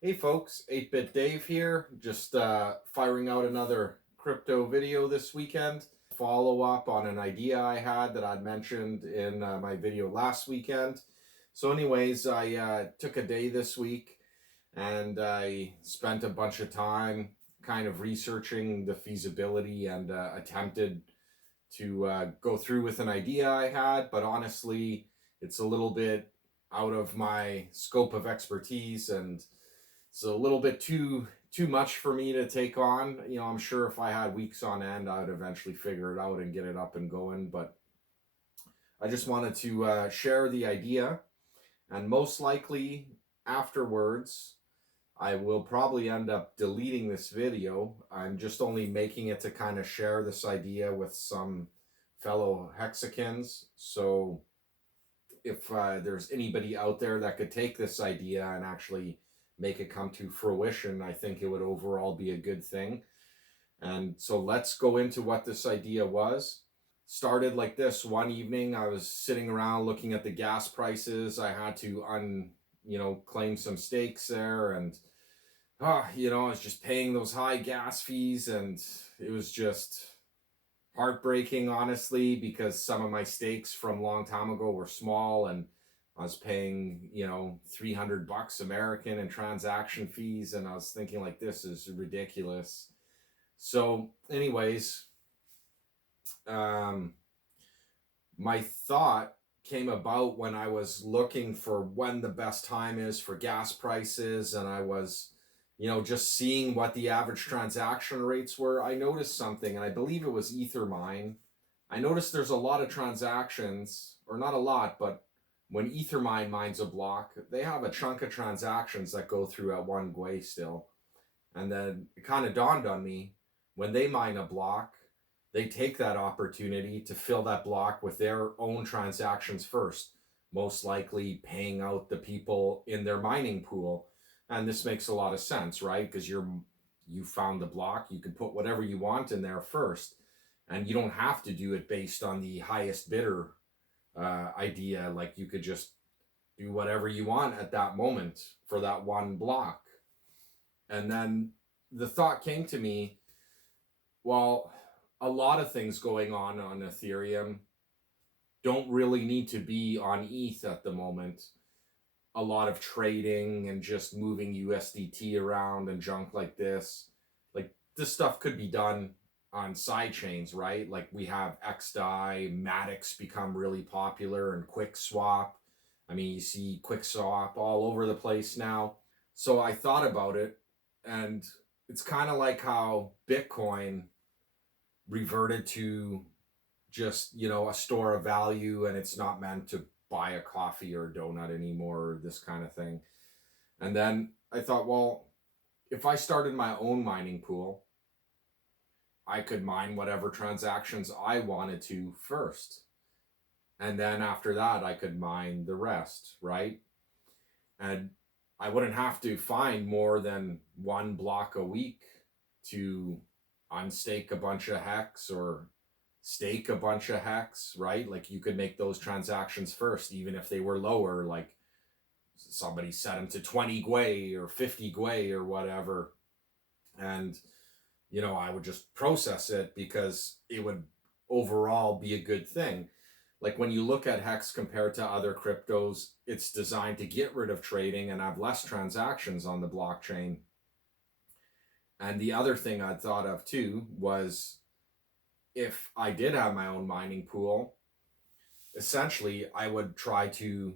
Hey folks, 8-Bit Dave here, just firing out another crypto video this weekend. Follow up on an idea I had that I'd mentioned in my video last weekend. So anyways, I took a day this week and I spent a bunch of time kind of researching the feasibility and attempted to go through with an idea I had, but honestly, it's a little bit out of my scope of expertise and it's a little bit too much for me to take on. I'm sure if I had weeks on end, I would eventually figure it out and get it up and going. But I just wanted to share the idea, and most likely afterwards, I will probably end up deleting this video. I'm just only making it to kind of share this idea with some fellow Hexicans. So if there's anybody out there that could take this idea and actually make it come to fruition, I think it would overall be a good thing. And so let's go into what this idea was. Started like this one evening. I was sitting around looking at the gas prices. I had to claim some stakes there, and I was just paying those high gas fees, and it was just heartbreaking, honestly, because some of my stakes from a long time ago were small, and I was paying, $300 American in transaction fees, and I was thinking like, this is ridiculous. So, anyways, um, my thought came about when I was looking for when the best time is for gas prices, and I was, just seeing what the average transaction rates were. I noticed something, and I believe it was Ethermine. I noticed there's a lot of transactions, or not a lot, but when Ethermine mines a block, they have a chunk of transactions that go through at one Gwei still. And then it kind of dawned on me, when they mine a block, they take that opportunity to fill that block with their own transactions first, most likely paying out the people in their mining pool. And this makes a lot of sense, right? Because you found the block, you can put whatever you want in there first, and you don't have to do it based on the highest bidder idea. Like, you could just do whatever you want at that moment for that one block. And then the thought came to me, well, a lot of things going on Ethereum don't really need to be on ETH at the moment. A lot of trading and just moving USDT around and junk like this. Like, this stuff could be done on side chains, right? Like, we have XDAI, Maddox become really popular, and QuickSwap. I mean, you see QuickSwap all over the place now. So I thought about it, and it's kind of like how Bitcoin reverted to just, a store of value, and it's not meant to buy a coffee or a donut anymore, or this kind of thing. And then I thought, well, if I started my own mining pool, I could mine whatever transactions I wanted to first. And then after that, I could mine the rest, right? And I wouldn't have to find more than one block a week to unstake a bunch of hex or stake a bunch of hex, right? Like, you could make those transactions first, even if they were lower. Like, somebody set them to 20 Gwei or 50 Gwei or whatever. And, I would just process it because it would overall be a good thing. Like, when you look at Hex compared to other cryptos, it's designed to get rid of trading and have less transactions on the blockchain. And the other thing I'd thought of too was, if I did have my own mining pool, essentially I would try to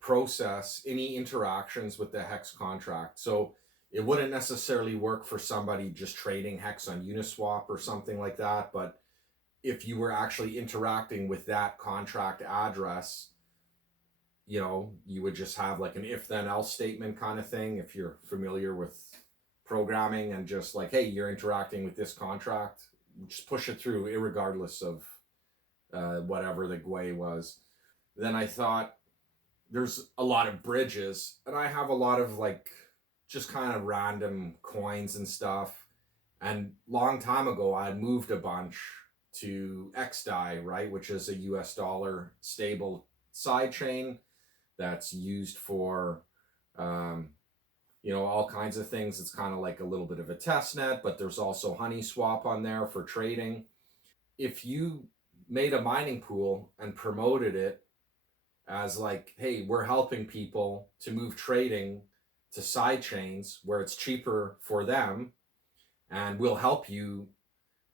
process any interactions with the Hex contract. So it wouldn't necessarily work for somebody just trading Hex on Uniswap or something like that, but if you were actually interacting with that contract address, you would just have like an if then else statement kind of thing, if you're familiar with programming, and just like, hey, you're interacting with this contract, just push it through irregardless of whatever the Gwei was. Then I thought, there's a lot of bridges, and I have a lot of like just kind of random coins and stuff. And long time ago, I had moved a bunch to XDAI, right, which is a US dollar stable side chain that's used for um, all kinds of things. It's kind of like a little bit of a test net, but there's also HoneySwap on there for trading. If you made a mining pool and promoted it as like, hey, we're helping people to move trading to side chains where it's cheaper for them, and we'll help you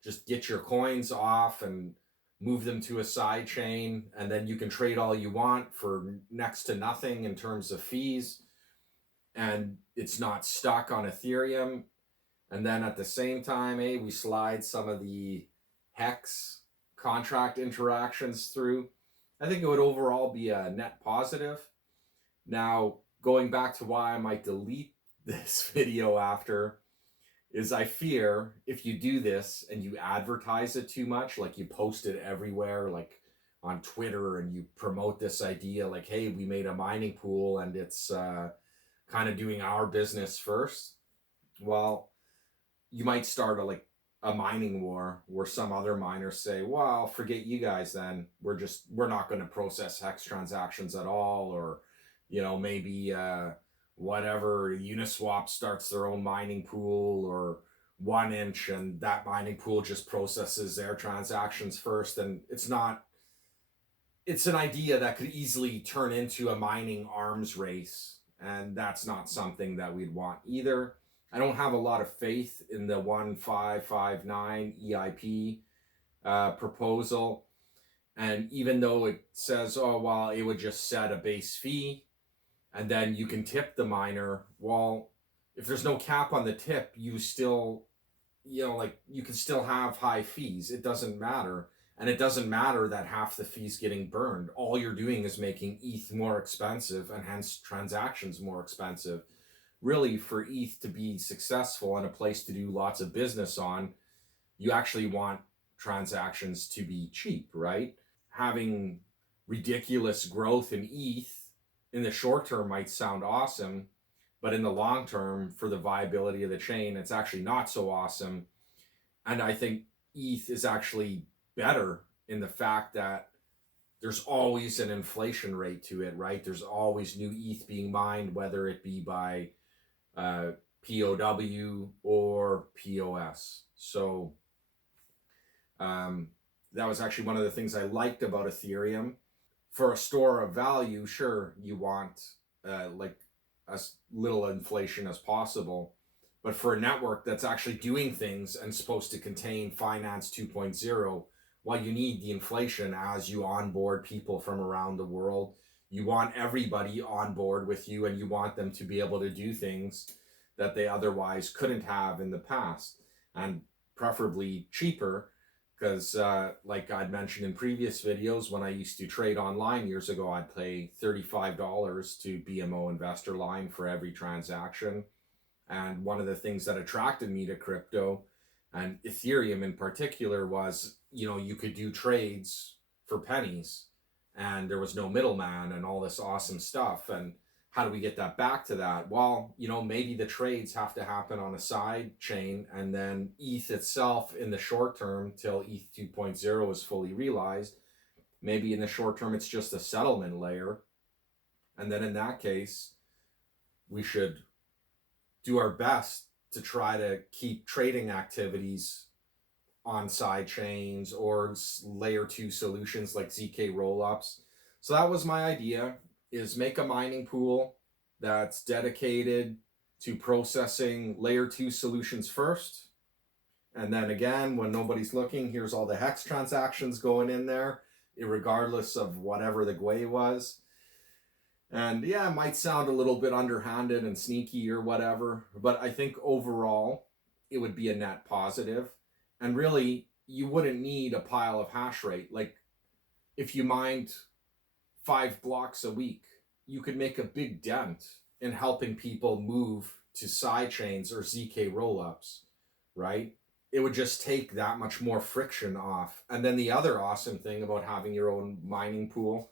just get your coins off and move them to a side chain, and then you can trade all you want for next to nothing in terms of fees, and it's not stuck on Ethereum. And then at the same time, we slide some of the hex contract interactions through. I think it would overall be a net positive. Now, going back to why I might delete this video after, is I fear if you do this and you advertise it too much, like you post it everywhere, like on Twitter, and you promote this idea like, hey, we made a mining pool and it's kind of doing our business first. Well, you might start a mining war where some other miners say, well, forget you guys then. We're not going to process hex transactions at all. Or, maybe whatever, Uniswap starts their own mining pool, or 1inch, and that mining pool just processes their transactions first. And it's an idea that could easily turn into a mining arms race. And that's not something that we'd want either. I don't have a lot of faith in the 1559 EIP proposal. And even though it says, oh, well, it would just set a base fee and then you can tip the miner, well, if there's no cap on the tip, you still, you can still have high fees. It doesn't matter. And it doesn't matter that half the fee's getting burned. All you're doing is making ETH more expensive, and hence transactions more expensive. Really, for ETH to be successful and a place to do lots of business on, you actually want transactions to be cheap, right? Having ridiculous growth in ETH in the short term might sound awesome, but in the long term, for the viability of the chain, it's actually not so awesome. And I think ETH is actually better in the fact that there's always an inflation rate to it, right? There's always new ETH being mined, whether it be by POW or POS. So that was actually one of the things I liked about Ethereum. For a store of value, sure, you want like as little inflation as possible. But for a network that's actually doing things and supposed to contain Finance 2.0, well, you need the inflation as you onboard people from around the world. You want everybody on board with you, and you want them to be able to do things that they otherwise couldn't have in the past, and preferably cheaper. Because like I'd mentioned in previous videos, when I used to trade online years ago, I'd pay $35 to BMO Investor Line for every transaction. And one of the things that attracted me to crypto, and Ethereum in particular, was, you could do trades for pennies and there was no middleman and all this awesome stuff. And how do we get that back to that? Well, maybe the trades have to happen on a side chain, and then ETH itself in the short term, till ETH 2.0 is fully realized, maybe in the short term it's just a settlement layer. And then in that case, we should do our best to try to keep trading activities on side chains or layer 2 solutions like ZK rollups. So that was my idea, is make a mining pool that's dedicated to processing layer 2 solutions first. And then again, when nobody's looking, here's all the hex transactions going in there, regardless of whatever the GUI was. And yeah, it might sound a little bit underhanded and sneaky or whatever, but I think overall it would be a net positive. And really, you wouldn't need a pile of hash rate. Like, if you mined 5 blocks a week, you could make a big dent in helping people move to side chains or ZK rollups, right? It would just take that much more friction off. And then the other awesome thing about having your own mining pool,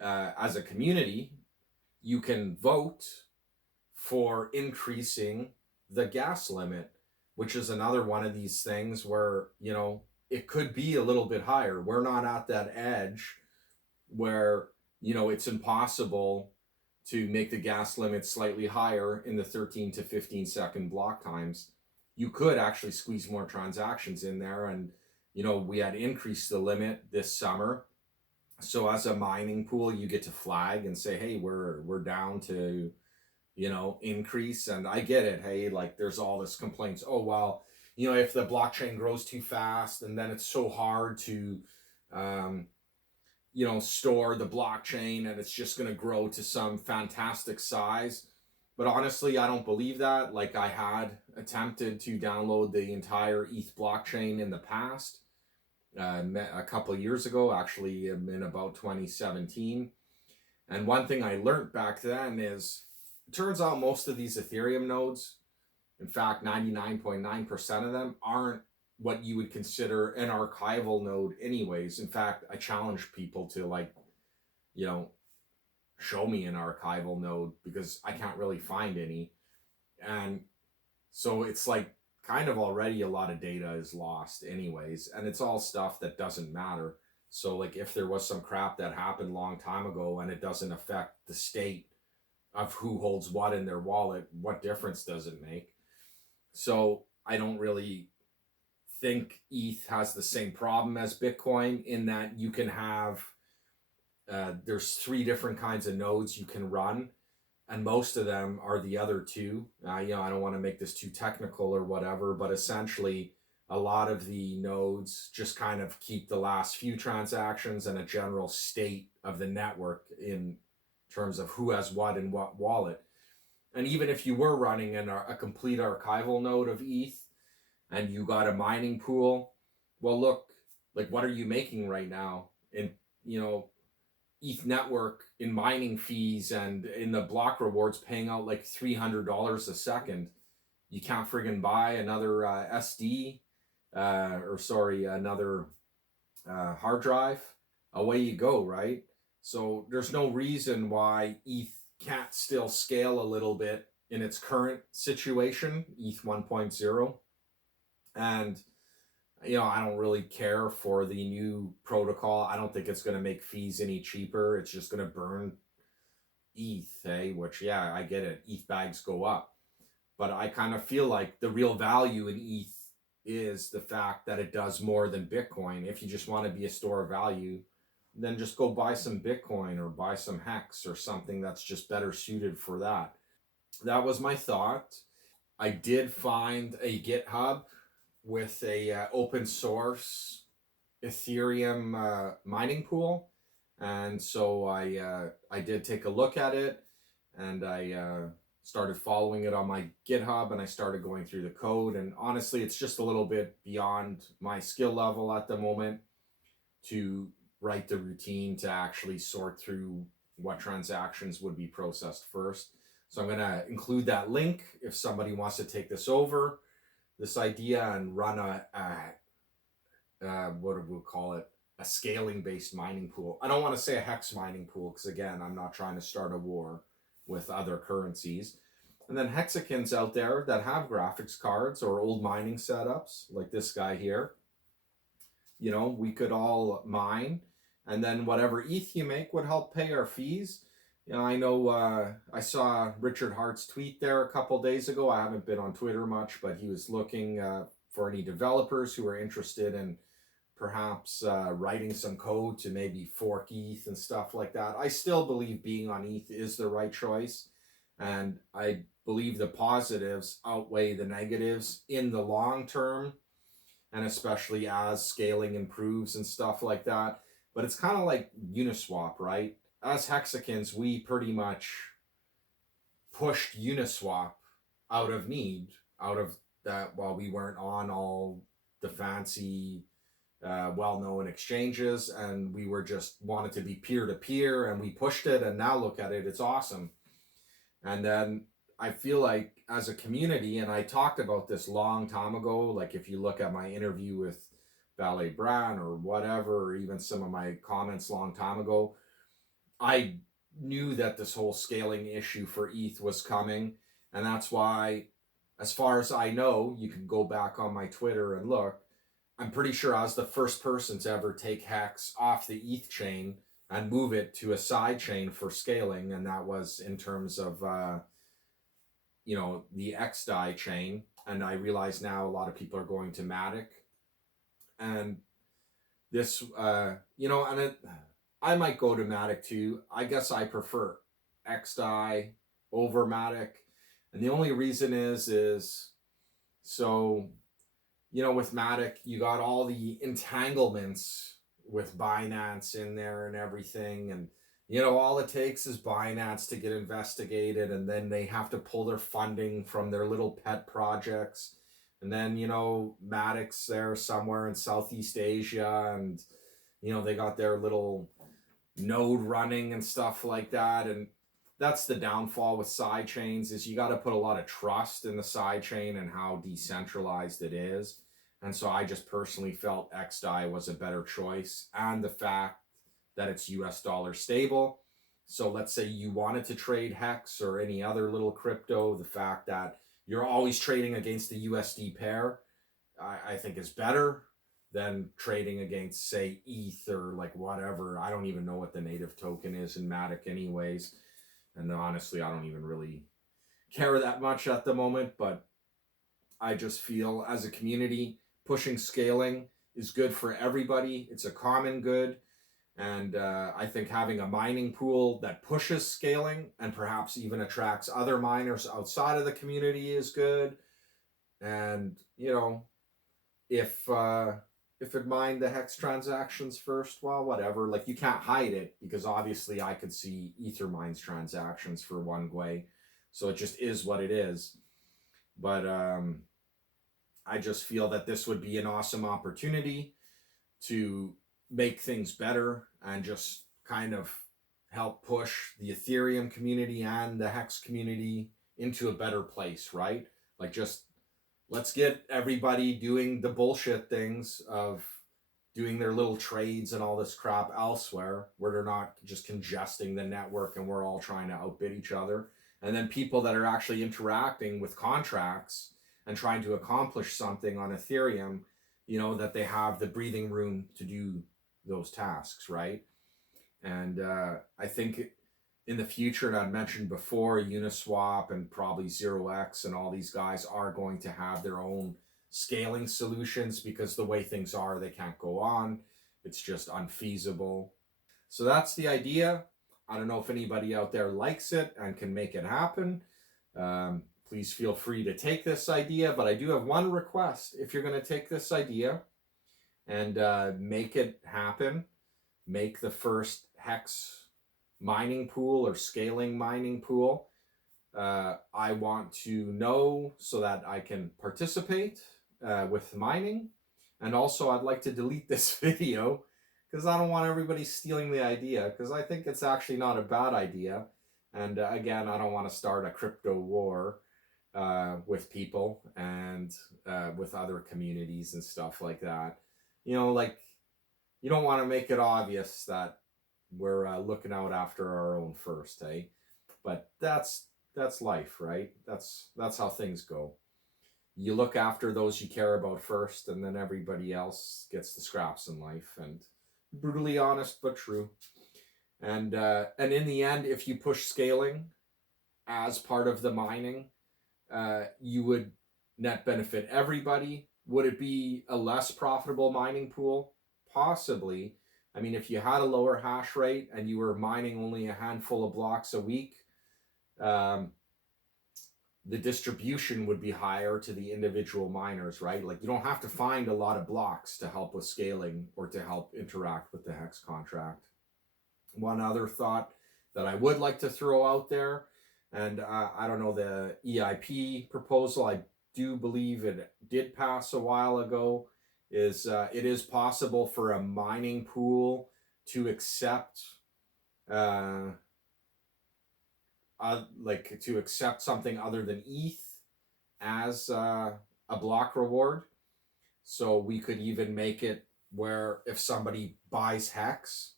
as a community, you can vote for increasing the gas limit, which is another one of these things where, it could be a little bit higher. We're not at that edge where, it's impossible to make the gas limit slightly higher in the 13 to 15 second block times, you could actually squeeze more transactions in there. And, we had increased the limit this summer. So as a mining pool, you get to flag and say, hey, we're down to, increase. And I get it. Hey, like there's all this complaints. Oh, well, if the blockchain grows too fast and then it's so hard to, store the blockchain and it's just going to grow to some fantastic size. But honestly, I don't believe that. Like I had attempted to download the entire ETH blockchain in the past, a couple of years ago, actually in about 2017. And one thing I learned back then is it turns out most of these Ethereum nodes, in fact, 99.9% of them aren't what you would consider an archival node anyways. In fact, I challenge people to show me an archival node because I can't really find any. And so it's like kind of already a lot of data is lost anyways, and it's all stuff that doesn't matter. So like if there was some crap that happened a long time ago and it doesn't affect the state of who holds what in their wallet, what difference does it make? So I don't really think ETH has the same problem as Bitcoin in that you can have, there's 3 different kinds of nodes you can run, and most of them are the other two. I don't want to make this too technical or whatever, but essentially a lot of the nodes just kind of keep the last few transactions and a general state of the network in terms of who has what in what wallet. And even if you were running a complete archival node of ETH and you got a mining pool, well, look, like what are you making right now in, ETH network in mining fees and in the block rewards paying out like $300 a second? You can't friggin' buy another another hard drive. Away you go, right? So there's no reason why ETH can't still scale a little bit in its current situation, ETH 1.0. And I don't really care for the new protocol. I don't think it's going to make fees any cheaper. It's just going to burn ETH, which, yeah, I get it. ETH bags go up. But I kind of feel like the real value in ETH is the fact that it does more than Bitcoin. If you just want to be a store of value, then just go buy some Bitcoin or buy some Hex or something that's just better suited for that. That was my thought. I did find a GitHub with a open source Ethereum mining pool, and so I did take a look at it, and I started following it on my GitHub, and I started going through the code. And honestly, it's just a little bit beyond my skill level at the moment to write the routine to actually sort through what transactions would be processed first. So I'm going to include that link if somebody wants to take this over, this idea, and run what do we call it? A scaling based mining pool. I don't want to say a hex mining pool because, again, I'm not trying to start a war with other currencies. And then hexagons out there that have graphics cards or old mining setups like this guy here, we could all mine, and then whatever ETH you make would help pay our fees. I know I saw Richard Hart's tweet there a couple days ago. I haven't been on Twitter much, but he was looking for any developers who are interested in perhaps writing some code to maybe fork ETH and stuff like that. I still believe being on ETH is the right choice, and I believe the positives outweigh the negatives in the long term, and especially as scaling improves and stuff like that. But it's kind of like Uniswap, right? As hexagons, we pretty much pushed Uniswap out of need, out of that, while we weren't on all the fancy, well-known exchanges, and we were just wanted to be peer-to-peer, and we pushed it, and now look at it, it's awesome. And then I feel like as a community, and I talked about this long time ago, like if you look at my interview with Ballet Bran or whatever, or even some of my comments long time ago, I knew that this whole scaling issue for ETH was coming. And that's why, as far as I know, you can go back on my Twitter and look, I'm pretty sure I was the first person to ever take Hex off the ETH chain and move it to a side chain for scaling. And that was in terms of, the XDAI chain. And I realize now a lot of people are going to Matic. And this, I might go to Matic too. I guess I prefer XDAI over Matic. And the only reason is so, with Matic, you got all the entanglements with Binance in there and everything. And, all it takes is Binance to get investigated, and then they have to pull their funding from their little pet projects. And then, Matic's there somewhere in Southeast Asia, and, they got their little node running and stuff like that. And that's the downfall with side chains, is you got to put a lot of trust in the side chain and how decentralized it is. And so I just personally felt XDAI was a better choice, and the fact that it's US dollar stable. So let's say you wanted to trade Hex or any other little crypto, the fact that you're always trading against the USD pair, I think is better than trading against, say, ETH or like whatever. I don't even know what the native token is in Matic anyways. And honestly, I don't even really care that much at the moment, but I just feel as a community, pushing scaling is good for everybody. It's a common good. And I think having a mining pool that pushes scaling and perhaps even attracts other miners outside of the community is good. And, if it mined the Hex transactions first, well, whatever. Like, you can't hide it, because obviously I could see Ethermine's transactions for one Gwei. So it just is what it is. But I just feel that this would be an awesome opportunity to make things better and just kind of help push the Ethereum community and the Hex community into a better place, right? Like, just let's get everybody doing the bullshit things of doing their little trades and all this crap elsewhere, where they're not just congesting the network and we're all trying to outbid each other. And then people that are actually interacting with contracts and trying to accomplish something on Ethereum, that they have the breathing room to do those tasks, right? And I think in the future, and I mentioned before, Uniswap and probably 0x and all these guys are going to have their own scaling solutions, because the way things are, they can't go on. It's just unfeasible. So that's the idea. I don't know if anybody out there likes it and can make it happen. Please feel free to take this idea, but I do have one request. If you're going to take this idea and make it happen, make the first Hex mining pool or scaling mining pool. I want to know so that I can participate with mining. And also, I'd like to delete this video, because I don't want everybody stealing the idea, because I think it's actually not a bad idea. And again, I don't want to start a crypto war with people and with other communities and stuff like that. You don't want to make it obvious that we're looking out after our own first, eh? But that's life, right? That's how things go. You look after those you care about first, and then everybody else gets the scraps in life. And brutally honest, but true. And in the end, if you push scaling as part of the mining, you would net benefit everybody. Would it be a less profitable mining pool? Possibly. I mean, if you had a lower hash rate and you were mining only a handful of blocks a week, the distribution would be higher to the individual miners, right? Like, you don't have to find a lot of blocks to help with scaling or to help interact with the Hex contract. One other thought that I would like to throw out there, and I don't know the EIP proposal, I do believe it did pass a while ago, is it is possible for a mining pool to accept to accept something other than ETH as a block reward. So we could even make it where if somebody buys Hex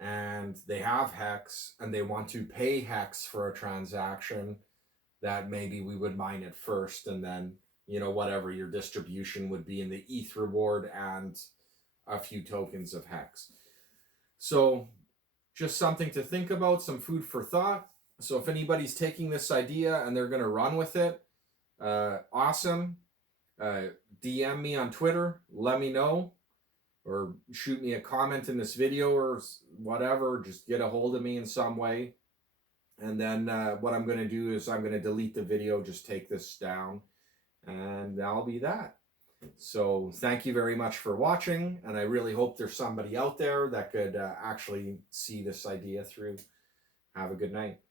and they have Hex and they want to pay Hex for a transaction, that maybe we would mine it first, and then whatever your distribution would be in the ETH reward and a few tokens of Hex. So just something to think about, some food for thought. So if anybody's taking this idea and they're going to run with it, awesome. DM me on Twitter, let me know, or shoot me a comment in this video or whatever. Just get a hold of me in some way. And then what I'm going to do is I'm going to delete the video, just take this down, and that'll be that. So thank you very much for watching, and I really hope there's somebody out there that could actually see this idea through. Have a good night.